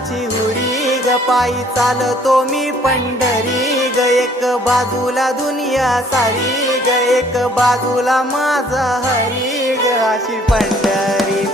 विठ्ठलाची हुरी ग पायी चालतो मी पंढरी ग एक बाजूला दुनिया सारी ग एक बाजूला माझा हरी ग अशी पंढरी